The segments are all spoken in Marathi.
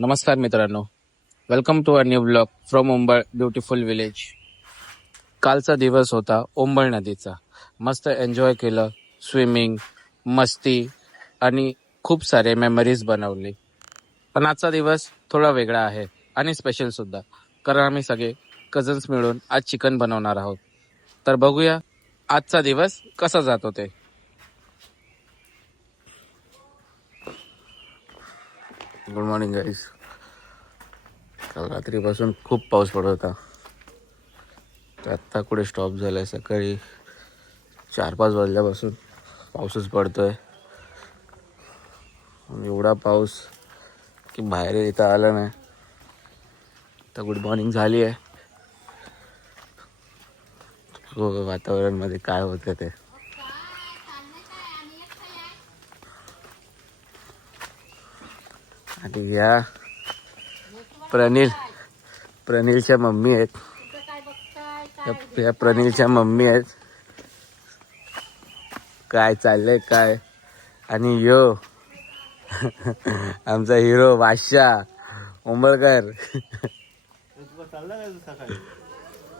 नमस्कार मित्रांनो, welcome to a new blog from Mumbai beautiful village. कालचा दिवस होता ओंबळ नदीचा. मस्त एन्जॉय केलं, स्विमिंग, मस्ती आणि खूप सारे मेमरीज बनवले. पण आजचा दिवस थोडा वेगळा आहे आणि स्पेशल सुद्धा, कारण आम्ही सगळे कझन्स मिळून आज चिकन बनवणार आहोत. तर बघूया आजचा दिवस कसा जातो ते. Good morning guys. काल रात्रीपासून खूप पाऊस पडत होता. आत्ता कुठे स्टॉप झालाय. सकाळी 4-5 वाजल्यापासून पाऊसच पडतोय. एवढा पाऊस की बाहेर येता आलं नाही. तर गुड मॉर्निंग झाली आहे. हो, वातावरणमध्ये काय होतं ते. आणि या प्रणीलच्या मम्मी आहेत. या प्रणीलच्या मम्मी आहेत. काय चाललंय काय. आणि यो आमचा हिरो बादशाह उंबळकर.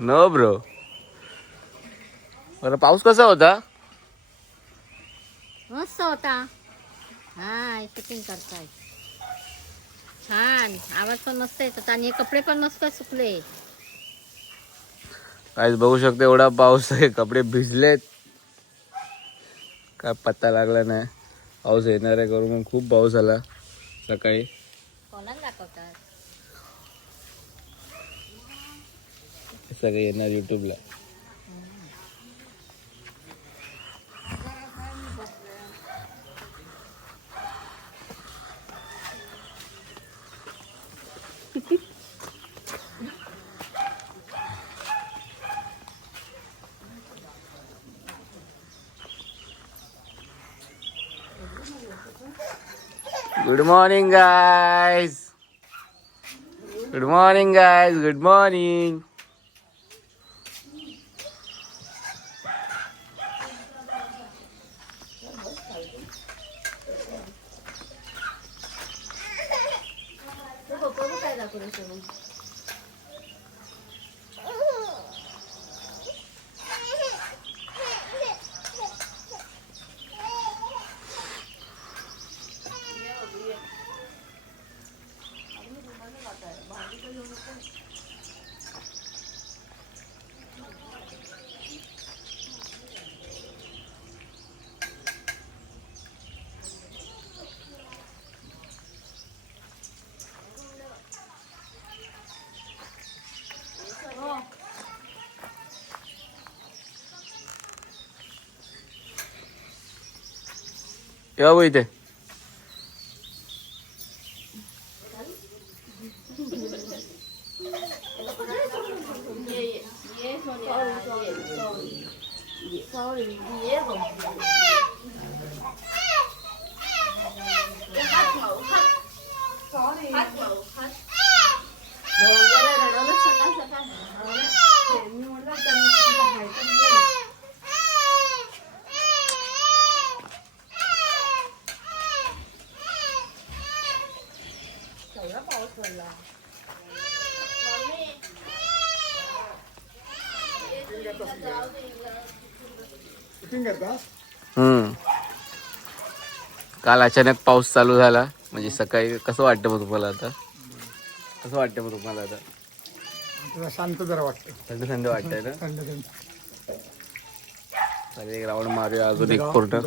No bro. बरं, पाऊस कसा होता? मस्त होता. हा, शूटिंग करताय. छान आवाज पण मस्त येत आणि हे कपडे पण मस्त सुकले. काय बघू शकतो, एवढा पाऊस आहे, कपडे भिजलेत. काय पत्ता लागला नाही. पाऊस येणार आहे करून खूप पाऊस आला सकाळी. कोणाला दाखवतात? सगळे येणार युट्यूबला. Good morning guys. Good morning guys. Good morning. तेव्हा बघ इथे. काल अचानक पाऊस चालू झाला. म्हणजे सकाळी कसं वाटतं मग तुम्हाला आता? कसं वाटतं मग तुम्हाला आता? शांत जरा वाटतं. थंड थंड वाटतंय ना? थंड थंड. चालेल, एक राऊंड मारूया अजून एक पूर्ण.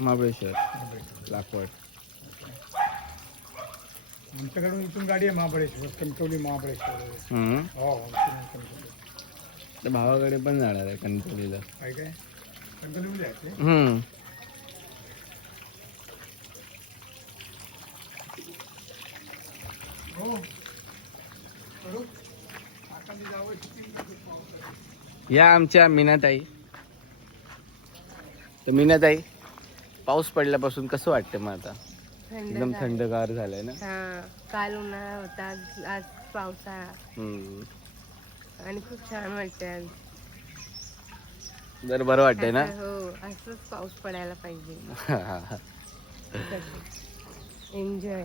महाबळेश्वर लाखवड. आमच्याकडून इथून गाडी आहे महाबळेश्वर, कणकवली महाबळेश्वर. हो, कणकवली. तर भावाकडे पण जाणार आहे कणकवलीला. काय काय कणकवलीमध्ये आहे ते? हो. करू? काकांनी जावं shooting मध्ये. या आमच्या मीनाताई. तर मीनाताई, पाऊस पडल्यापासून कसं वाटतं मग आता? एकदम थंडगार झालंय ना? हा, काल उन्हाळा होता, आज पावसाळा आणि खूप छान वाटतंय आज. जर बरं वाटतंय ना? हो, असंच पाऊस पडायला पाहिजे. एन्जॉय.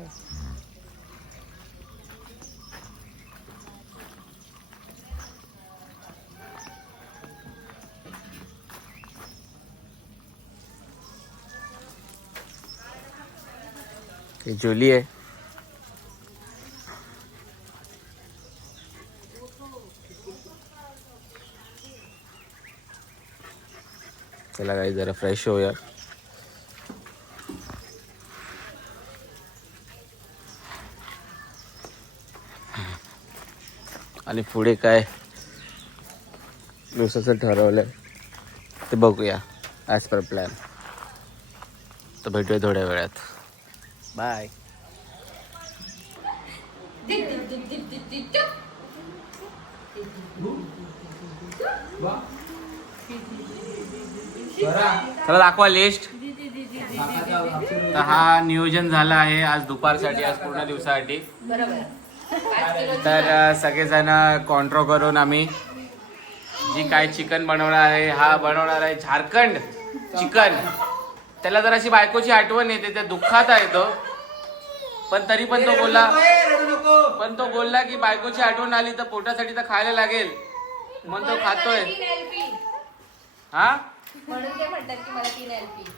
ही जुली आहे. चला काही जरा फ्रेश होऊया. आणि पुढे काय दिवसाचं ठरवलंय ते बघूया ॲज पर प्लॅन. तर भेटूया थोड्या वेळात. बाय. चला दाखवा लिस्ट. तर हा नियोजन झालं आहे आज दुपारसाठी, आज पूर्ण दिवसासाठी. तर सगळेजण कॉन्ट्रो करून आम्ही जी काय चिकन बनवणार आहे, हा बनवणार आहे झारखंड चिकन. त्याला जराशी बायकोची आठवण येते, त्या दुःखात आहे तो, पण तरी पण तो बोलला की बायकोची आठवण आली तर पोटासाठी तर खायला लागेल, म्हणून तो खातोय. हा म्हणून ते म्हणतात की मला 3 LP.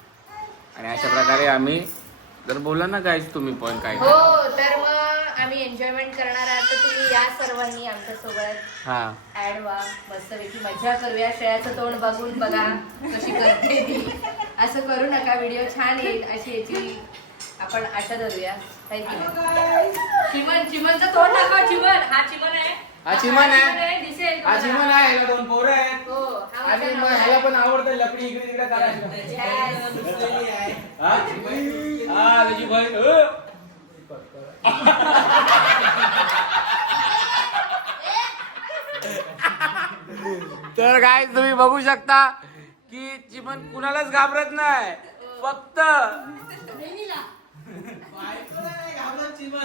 आणि अशा प्रकारे आम्ही जर बोला ना काय तुम्ही पण काय हो, तर मग आम्ही एन्जॉयमेंट करणार आहात, तर तुम्ही या सर्वांनी आमच्या सोबत हा ऍड व्हा. मस्तपैकी मजा करूया. श्रेयाचं तोंड बघून बघा कशी करते ती. असं करू नका, व्हिडिओ छान येईल अशी याची आपण आशा धरूया. काय की नाही? चिमनचं तोंड दाखवा. चिमन, हा चिमन आहे. हा चिमन आहे. दिसेल हा चिमन आहे. ह्याला 2 पोरं आहेत. हो, हा आणि माझा मग नवरा आहे. ह्याला पण आवडतं लकडी इकडे तिकडे करायचं. हा? हा, त्याची बहीण. तर काय तुम्ही बघू शकता की चिमन कुणालाच घाबरत नाही, फक्त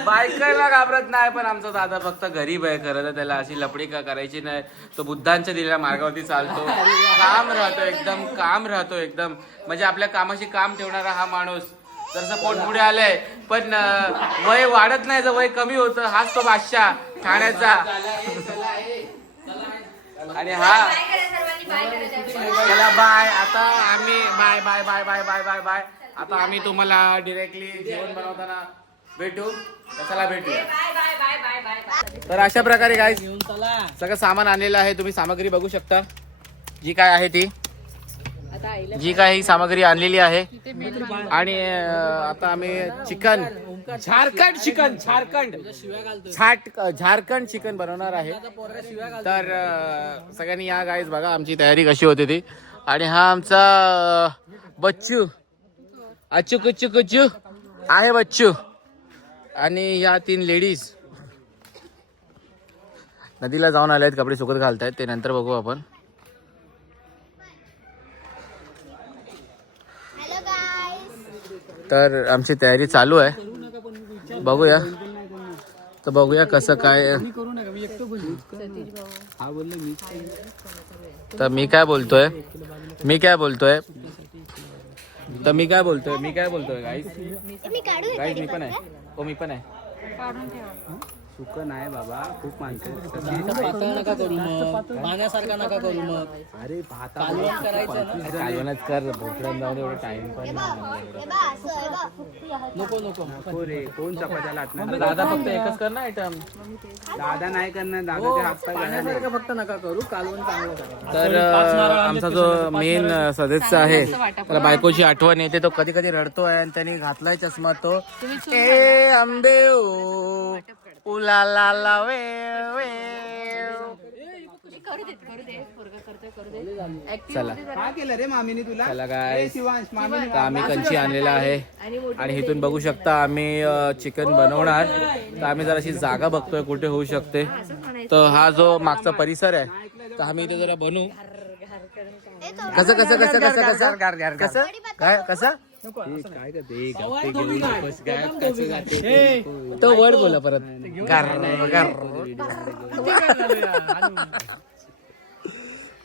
बायकाला घाबरत नाही. पण आमचा दादा फक्त गरीब आहे खरं तर, त्याला अशी लपडी का करायची नाही. तो बुद्धांच्या दिलेल्या मार्गावरती चालतो, काम राहतो एकदम म्हणजे आपल्या कामाशी काम ठेवणारा हा माणूस. जसं पोट पुढे आलंय पण वय वाढत नाही, जर वय कमी होतं. हाच तो बादशाह ठाण्याचा. आणि हा बाय करा सर्वांनी, बाय करा त्या व्हिडिओला. चला बाय. आता आम्ही bye bye bye bye bye bye bye. आता आम्ही तुम्हाला डिरेक्टली जेवण बनवताना भेटू. चला भेटूया. Bye bye bye bye bye bye. तर अशा प्रकारे काय सगळं सामान आणलेलं आहे. तुम्ही सामग्री बघू शकता जी काय आहे ती, जी काही सामग्री आणलेली आहे. आणि आता आम्ही चिकन झारखंड चिकन बनवणार आहे. तर सगळ्यांनी या गाईज बघा आमची तयारी कशी होती ती. आणि हा आमचा बच्चू, अच्चू कुच्चू कुच्चू आहे बच्चू. आणि या 3 लेडीज नदीला जाऊन आल्या आहेत, कपडे सुकत घालतायत, ते नंतर बघू आपण. तर आमची तयारी चालू आहे, बघूया. तर बघूया कसं काय. तर मी काय बोलतोय गाईस मी पण आहे. मी पण आहे. सुक नाही बाबा, खूप माणसं. नका करू मग, पाण्यासारखा नका करू मग. अरे भाता कालवणच कर, भोपळ्यात जाऊन एवढं टाइम पण नको नको रे, कोण चपात्या लाटणार? दादा फक्त एकच कर ना आयटम. दादा नाही करणार, दादाचे हात पाय पाण्यासारखं फक्त नका करू, कालवण चांगलं करा. तर आमचा जो मेन सदस्य आहे त्याला बायकोची आठवण येते. तो कधी कधी रडतोय आणि त्याने घातलाय चष्मा. तो ए आंबे ओ उलाला लावे वे. चला काय केलं रे मामीने तुला? चला काय शिवांश, मामीने तर आम्ही कंची आणलेला आहे. आणि इथून बघू शकता आम्ही चिकन बनवणार. तर आम्ही जराशी जागा बघतोय कुठे होऊ शकते. तर हा जो मागचा परिसर आहे तर आम्ही इथे जरा बनवू. कसं कसं कसं कसं कसं कसं काय कसं काय करते? गप्पे घेऊन वापस गायब कसं जाते? तो वर्ड बोला परत.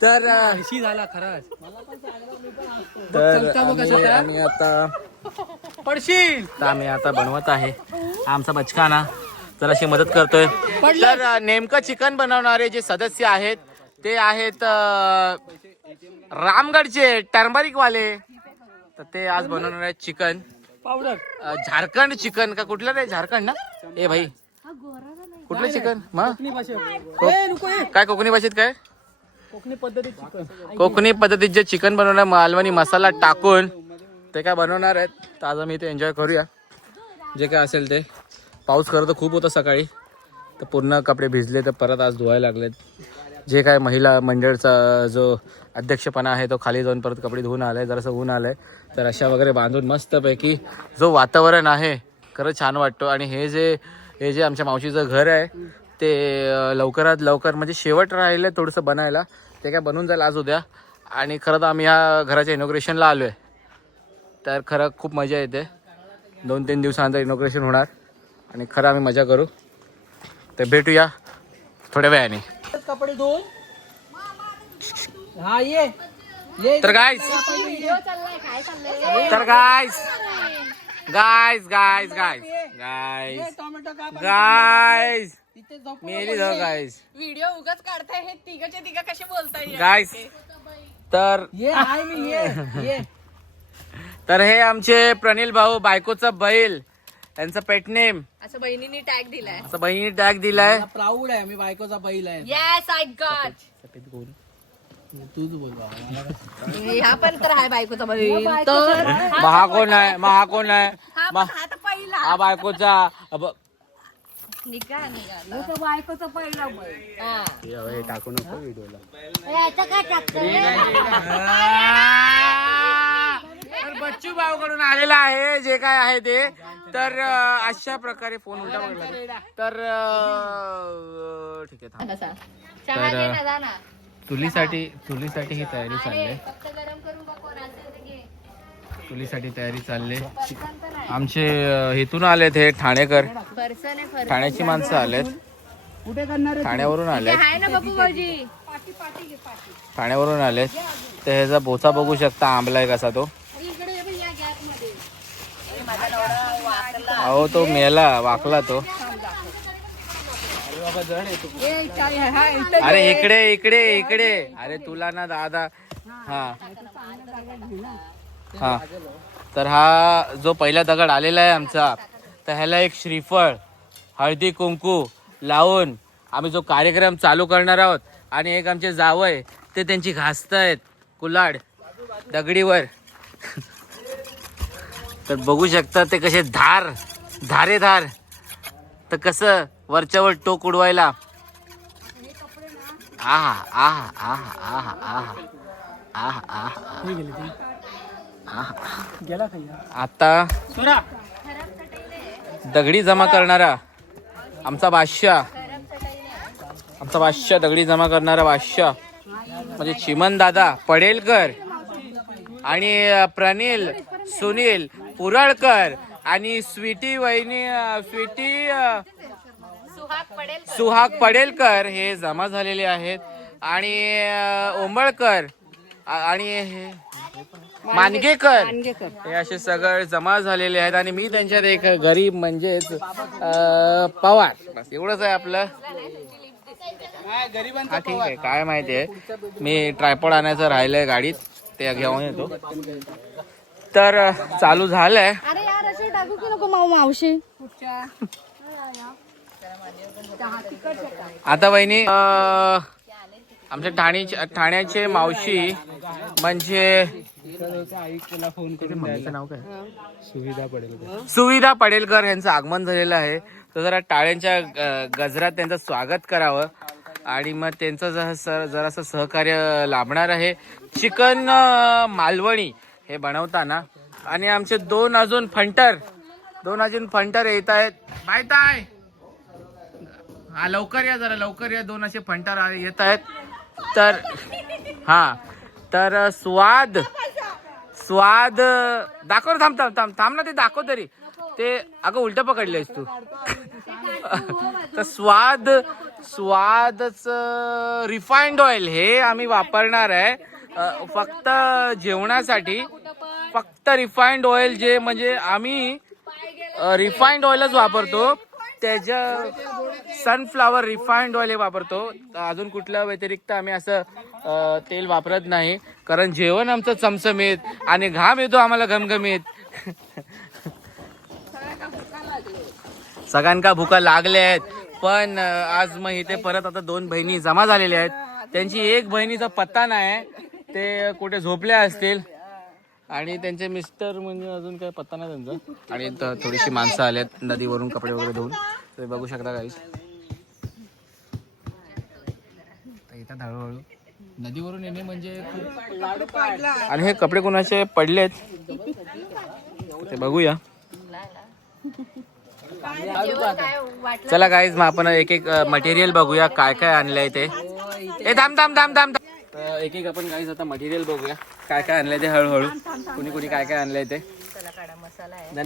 तर झाला खरंच. आम्ही आता पडशील. तर आम्ही आता बनवत आहे. आमचा बचकाना जर अशी मदत करतोय. तर नेमकं चिकन बनवणारे जे सदस्य आहेत ते आहेत रामगडचे टर्मरिक वाले. तर ते आज बनवणार आहेत चिकन. झारखंड चिकन का कुठलं रे? झारखंड ना? ए भाई कुठलं चिकन मग? काय कोकणी भाषेत काय? कोकणी पद्धतीत जे चिकन बनवणार मालवणी मसाला टाकून ते काय बनवणार आहेत. तर आज आम्ही इथे एन्जॉय करूया जे काय असेल ते. पाऊस खरं तर खूप होता सकाळी, तर पूर्ण कपडे भिजले, तर परत आज धुवायला लागलेत. जे काय महिला मंडळचा जो अध्यक्षपणा आहे तो खाली जाऊन परत कपडे धुवून आलाय. जरासं ऊन आलंय तर अशा वगैरे बांधून मस्तपैकी जो वातावरण आहे खरंच छान वाटतो. आणि हे जे आमच्या मावशीचं घर आहे ते लवकरात लवकर म्हणजे शेवट राहिलं थोडंसं बनायला, ते काय बनून जाईल आज उद्या. आणि खरं तर आम्ही ह्या घराच्या इनॉग्रेशनला आलो आहे, तर खरं खूप मजा येते. 2-3 दिवसानंतर इनॉग्रेशन होणार आणि खरं आम्ही मजा करू. तर भेटूया थोड्या वेळाने. कपडे धुवून हा ये तर गाईज व्हिडिओ चाललाय, काय चाललंय? तर गाईज टोमॅटो काय गाईज तिथे झोप मेली जाऊ गाईज व्हिडिओ उगाच काढताय, हे तिघच्या तिघ कसे बोलताय गाईज. तर ये हाय मी ये तर हे आमचे प्रणील भाऊ, बायकोचा बैल, यांचं पेट नेम असं बहिणींनी टॅग दिलाय. असं बहिणीने टॅग दिलाय. प्राऊड आहे मी बायकोचा बैल आहे. Yes I got. तूच बोल ह्या पण तर आहे बायकोचा बैल. तर महा कोण आहे? हा पण हा तर पहिला. हा बायकोचा निघा बायकोचं पहिला बैल. हा. हे टाकू नको व्हिडिओला. याचं काय टाकतोय? तर बच्चू भाऊ कडून आलेला आहे जे काय आहे ते. तर अशा प्रकारे फोन उलटा पडला. तर ठीक आहे थांब. कसा? चहा घे ना, जा ना. चुलीसाठी ही तयारी चालली आहे. फक्त गरम करून बघ, कोण असेल तर घे. चुलीसाठी तयारी चालली. आमचे इथून आलेत हे ठाणेकर, फरसन आहे, फरसन. ठाण्याची माणसं आलेत. कुठे करणार ठाण्यावरून ते आलेत. आहे ना बापू भाऊजी. ठाण्यावरून आलेत. तर ह्याचा बोचा बघू शकता आंबलाय कसा तो. अहो तो मेला, वाकला तो. अरे इकडे अरे तुला ना दादा. हा तर हा जो पहिला दगड आलेला आहे आमचा, तर ह्याला एक श्रीफळ, हळदी कुंकू लावून आम्ही जो कार्यक्रम चालू करणार आहोत. आणि एक आमचे जावय ते त्यांची घासतायत कुलाड दगडीवर. तर बघू शकता ते कसे धारेधार, तर कसं वरच्यावर टोक उडवायला. आहा आहा आहा आहा आहा आहा आहा. आता दगडी जमा करणारा आमचा बादशाह, दगडी जमा करणारा बादशाह म्हणजे चिमन दादा पडेलकर आणि प्रणील सुनील पुरळकर आणि स्वीटी वहिनी सुहाग पडेलकर हे जमा झालेले आहेत. आणि ओंबळकर आणि मानगेकर हे असे सगळे जमा झालेले आहेत. आणि मी त्यांच्यात एक गरीब म्हणजेच पवार, बस एवढंच आहे आपलं. हा ठीक आहे. काय माहितीये, मी ट्रायपॉड आणायचं राहिलंय गाडीत, ते घेऊन येतो. तर चालू झालंय. अरे यार असे टाकू की नको मावशी. आता वहिनी आमच्या ठाण्याचे मावशी म्हणजे नाव काय, सुविधा पडेलकर यांचं आगमन झालेलं आहे. तर जरा टाळ्यांच्या गजरात त्यांचं स्वागत करावं आणि मग त्यांचं जरासं सहकार्य लाभणार आहे चिकन मालवणी हे बनवताना. आणि आमचे दोन अजून फंटर येत आहेत. बाय ताय, हा लवकर या, जरा लवकर या. दोन असे फंटर येत आहेत. तर हा तर स्वाद दाखव. थांब ना, ते दाखव तरी. ते अगं उलट पकडलेस तू. तर स्वादच रिफाइंड ऑइल हे आम्ही वापरणार आहे फक्त जेवणासाठी. फक्त रिफाइंड ऑइल, जे म्हणजे आम्ही रिफाइंड ऑइलच वापरतो. त्याच्या सनफ्लावर रिफाइंड ऑइल हे वापरतो. अजून कुठल्या व्यतिरिक्त आम्ही असं तेल वापरत नाही, कारण जेवण आमचं चमचमीत आणि घाम येतो आम्हाला घमघमीत. सगळ्यांका भुका लागल्या आहेत. पण आज मग इथे परत आता 2 बहिणी जमा झालेल्या आहेत. त्यांची एक बहिणीचा पत्ता नाही, ते कुठे झोपल्या असतील. आणि त्यांचे मिस्टर म्हणजे अजून काही पत्ता नाही त्यांचा. आणि इथं थोडीशी माणसं आल्यात नदीवरून कपडे वगैरे धुवून. ते बघू शकता काही इथं हळूहळू नदीवरून येणे म्हणजे आणि हे कपडे कोणाचे पडलेत ते बघूया. चला गाईज मग आपण एक एक मटेरियल बघूया काय काय आणलंय ते. थांब एक एक आपण गाईज आता मटेरियल बघूया काय काय आणलंय ते हळूहळू. कुणी कुणी काय काय आणलंय ते.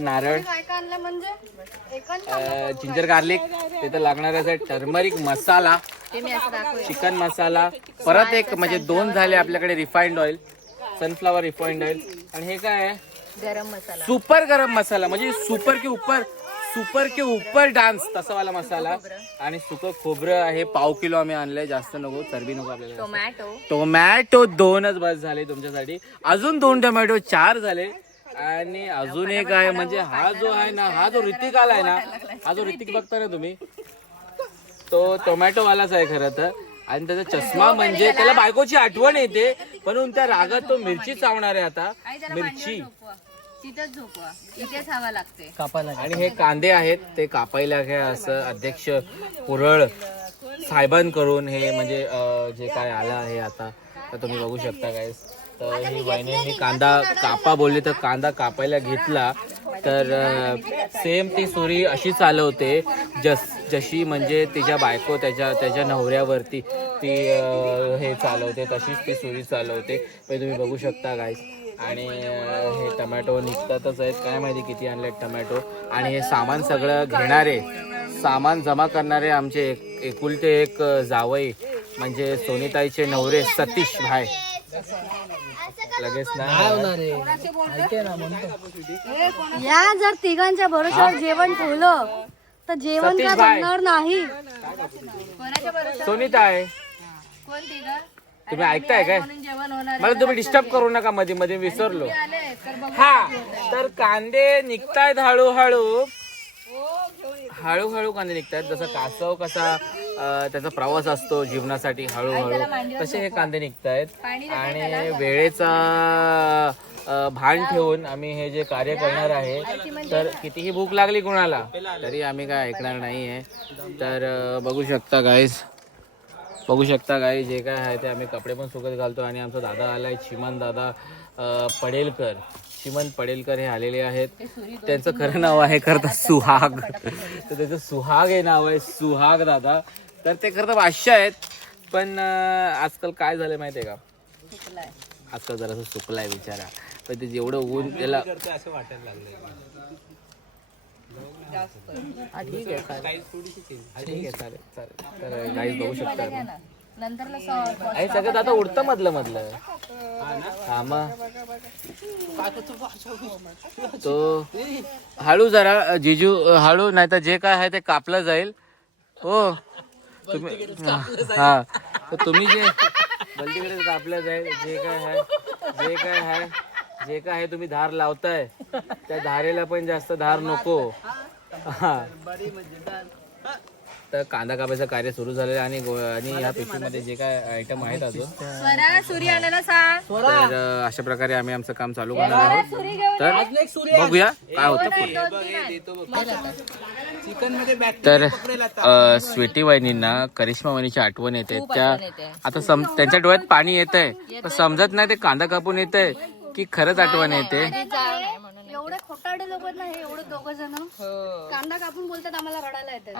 नारळ, जिंजर गार्लिक, तिथं लागणार आहे टर्मरिक मसाला, चिकन मसाला, परत एक म्हणजे 2 झाले आपल्याकडे refined oil, sunflower refined oil. आणि हे काय आहे गरम मसाला, सुपर गरम मसाला म्हणजे सुपर के ऊपर डान्स तसा वाला मसाला. आणि सुकं खोबरं आहे 1/2 किलो आम्ही आणलंय. जास्त नको, चरबी नको आपल्याला. टोमॅटो 2च बस झाले तुमच्यासाठी. अजून 2 टोमॅटो 4 झाले. आणि अजून एक आहे म्हणजे हा जो आहे ना, हा जो ऋतिक आलाय ना, हा जो ऋतिक बघता ना तुम्ही, तो टोमॅटो वालाच आहे खरं तर. आणि त्याचा चष्मा म्हणजे त्याला बायकोची आठवण येते म्हणून त्या रागात तो मिरची चावणार आहे आता. मिरची तिथंच झोपवा, इथेच हवा लागते. आणि हे कांदे आहेत ते कापायला घ्या असं अध्यक्ष पुरळ साहेबांकडून हे म्हणजे जे काय आलं आहे आता तर तुम्ही बघू शकता काय. तर ही वहिनींनी कांदा कापा बोलले तर कांदा कापायला घेतला. तर सेम ती सुरी अशी चालवते जशी म्हणजे तिच्या बायको त्याच्या नवऱ्यावरती ती हे चालवते तशीच ती सुरी चालवते. तुम्ही बघू शकता गाईस. आणि हे टमॅटो निघतातच आहेत, काय माहिती किती आणले टमॅटो. आणि हे सामान सगळं घेणारे, सामान जमा करणारे आमचे एकुलते एक जावई म्हणजे सोनीताईचे नवरे सतीश भाई. लगेच नाही या जर तिघांच्या भरोश्यावर जेवण ठेवलं तर जेवण सतीश काय भाई. बनणार नाही. सोनीता आहे. कोण तिघं? तुम्ही ऐकताय काय? जेवण होणार मला तुम्ही डिस्टर्ब करू नका, मध्ये मध्ये विसरलो. हा तर कांदे निघतायत हळूहळू कांदे निघतायत. जसं कासव कसा त्याचा प्रवास असतो जीवनासाठी हळूहळू, तसे हे कांदे निघतायत. आणि वेळेचा भान ठेवून आम्ही हे जे कार्य करणार आहे. तर कितीही भूक लागली कुणाला तरी आम्ही काय ऐकणार नाहीये. तर बघू शकता गाईज जे काय आहे ते आम्ही कपडे पण सुकत घालतो. आणि आमचा दादा आलाय चिमन दादा चिमन पडेलकर हे आलेले आहेत. त्यांचं खरं नाव आहे करता सुहाग. तर त्याचं सुहाग हे नाव आहे, सुहाग दादा. तर ते खरं तर भाष्य आहेत. पण आजकाल काय झालं माहितीये का, आजकाल जरासं सुकलाय बिचारा. पण ते जेवढं ऊन त्याला असं वाटायला लागलंय. ठीक आहे चालेल. तर गाईज बघू शकता सगळं आता उडतं मधलं हा मग तो हळू जरा जिजू हळू, नाही तर जे काय आहे ते कापलं जाईल. हो तुम्ही हा तर तुम्ही जे बलतीकडे कापलं जाईल. जे काय आहे तुम्ही धार लावताय त्या धारेला पण जास्त धार नको. तर कांदा कापायचं कार्य सुरू झालेलं आहे. आणि ह्या पिशवीमध्ये जे काय आयटम आहेत अजून तर अशा प्रकारे आम्ही आमचं काम चालू करणार आहोत. तर बघूया काय होतं पुढे. तर स्वीटी वहिनींना करिश्मा वहिनीची आठवण येते. त्या आता त्यांच्या डोळ्यात पाणी येत आहे पण समजत नाही ते कांदा कापून येत आहे की खरंच आठवण येते. एवढे खोटारडे लोक ना हे, एवढे 2 जण कांदा कापून बोलतात आम्हाला रडायला येतं.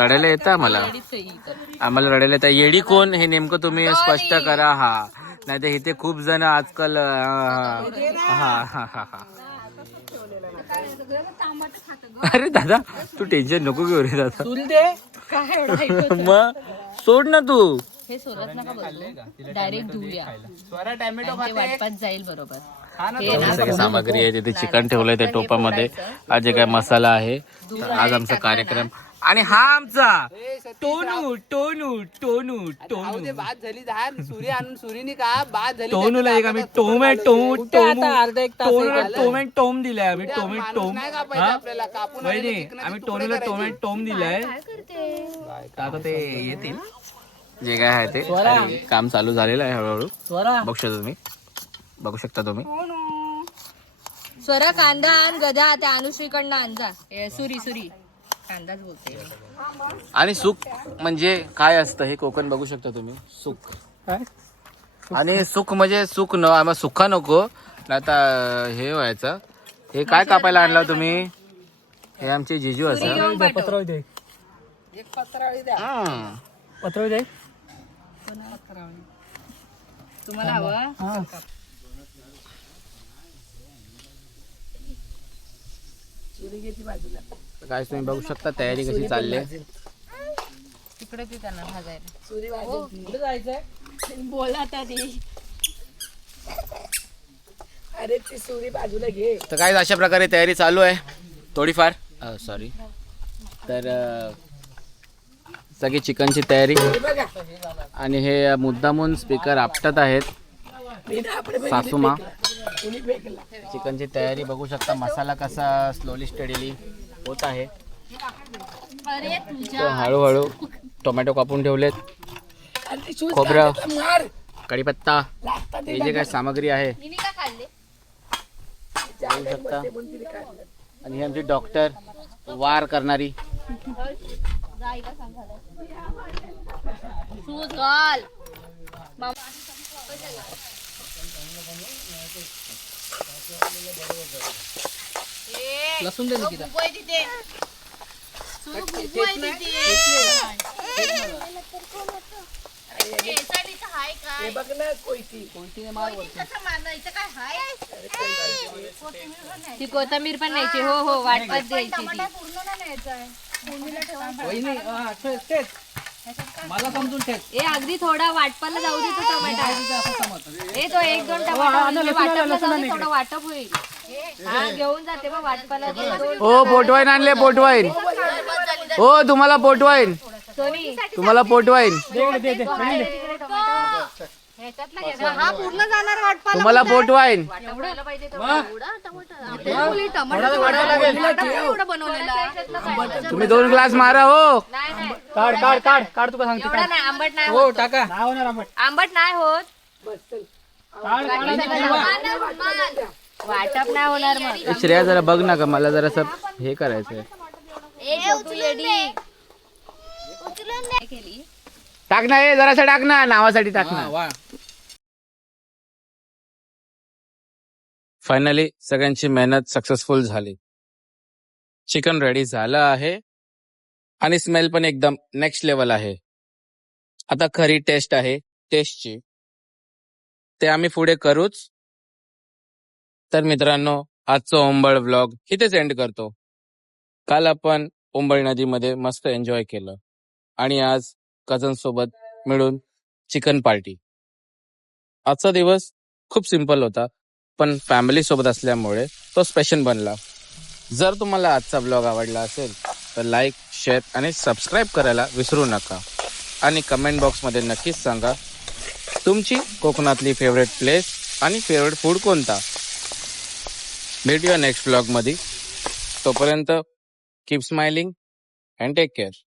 रडायला येतं आम्हाला रडायला येतं. येडी कोण हे नेमकं तुम्ही स्पष्ट करा. हा नाही तर इथे खूप जण आजकाल अरे दादा तू टेन्शन नको घेऊ रे दादा. मग सोड ना तू. हे सोलत नका बघू, डायरेक्ट धुऊया. ते वाटपात जाईल बरोबर. सगळी सामग्री आहे तिथे. चिकन ठेवलंय त्या टोपामध्ये. आज जे काय मसाला आहे. आज आमचा कार्यक्रम आणि हा आमचा टोनू टोनू टोनू टोनू बाद झाली धान सुरी आणून सुरीने का बाद झाली टोनूला एक आम्ही टोमॅटो अर्धा एक तास टोम दिलाय आम्ही टोम नाही कापायचं आपल्याला कापून वहिनी आम्ही टोनूला टोम दिलाय काय करते आता ते येतील जे काय आहे ते आणि काम चालू झालेलं आहे हळूहळू स्वरा बघू शकता तुम्ही स्वरा कांदा आण गदा त्या अनुश्रीकडनं आणजा सुरी कांदाच बोलते आणि सुक म्हणजे काय असतं हे कोकण बघू शकता तुम्ही सुक आणि सुक म्हणजे सुक न आम्हाला सुका नको आता हे व्हायचं हे काय कापायला आणलं तुम्ही हे आमचे जिजू असं पत्रावळी दे पत्रावळी दे तुम्हाला हवं काय तुम्ही बघू शकता तयारी कशी चालली आहे. तिकडे ती त्यांना भाजायला जायचंय बोला तरी अरे ती सुरी बाजूला घे तर काय अशा प्रकारे तयारी चालू आहे थोडीफार सॉरी तर सगळी चिकनची तयारी आणि हे मुद्दामून स्पीकर आपटत आहेत सासूमा चिकनची तयारी बघू शकता मसाला कसा स्लोली स्टडीली होत आहे अरे तर हळूहळू टोमॅटो कापून ठेवलेत खोबरं कढीपत्ता हे जे काय सामग्री आहे तिने का खाल्ले बघू शकता आणि ही आमची डॉक्टर वार करणारी जायला सांगायला सूज घाल मामा लसूण दे निकिता हे बघ ना कोयतीने मार वरती. ती कोथिंबीर पण न्यायची हो वाटपात द्यायची ती पूर्ण नाही न्यायचं आहे फोडणीला ठेवा वहिनी तेच मला समजून ठेच ए अगदी थोडा वाटपाला जाऊ दे तो टोमॅटो ए तो एक दोन टोमॅटो म्हणजे वाटपला जाऊ दे, थोडं वाटप होईल हा घेऊन जाते मग वाटपाला ओ पोटवाईन आणले पोटवाईन ओ तुम्हाला पोटवाईन सोनी तुम्हाला पोटवाईन हा पूर्ण जाणार वाटपाला तुम्हाला पोटवाईन वाटायला पाहिजे तो एवढं बनवलेलं आहे. तुम्ही 2 ग्लास मारा हो नाही नाही काढ काढ काढ काढ तुका सांगते एवढा नाही आंबट नाही हो होत टाका नाव होणार आंबट आंबट नाही होत काढ वाटप नाही होणार मग श्रेया जरा बघ ना का मला जरा हे करायचंय केली टाक ना हे जरासं टाक ना नावासाठी टाक ना वा फायनली सगळ्यांची मेहनत सक्सेसफुल झाली चिकन रेडी झालं आहे आणि स्मेल पण एकदम नेक्स्ट लेवल आहे आता खरी टेस्ट आहे टेस्टची ते आम्ही पुढे करूच तर मित्रांनो आजचा ओंबळ व्लॉग इथेच एंड करतो काल आपण ओंबळ नदीमध्ये मस्त एन्जॉय केलं आणि आज कझन सोबत मिळून चिकन पार्टी आजचा दिवस खूप सिंपल होता पण फॅमिली सोबत असल्यामुळे तो स्पेशल बनला जर तुम्हाला आजचा ब्लॉग आवडला असेल तर लाईक शेअर आणि सबस्क्राईब करायला विसरू नका आणि कमेंट बॉक्समध्ये नक्कीच सांगा तुमची कोकणातली फेवरेट प्लेस आणि फेवरेट फूड कोणता भेटूया नेक्स्ट ब्लॉगमध्ये तोपर्यंत keep smiling and take care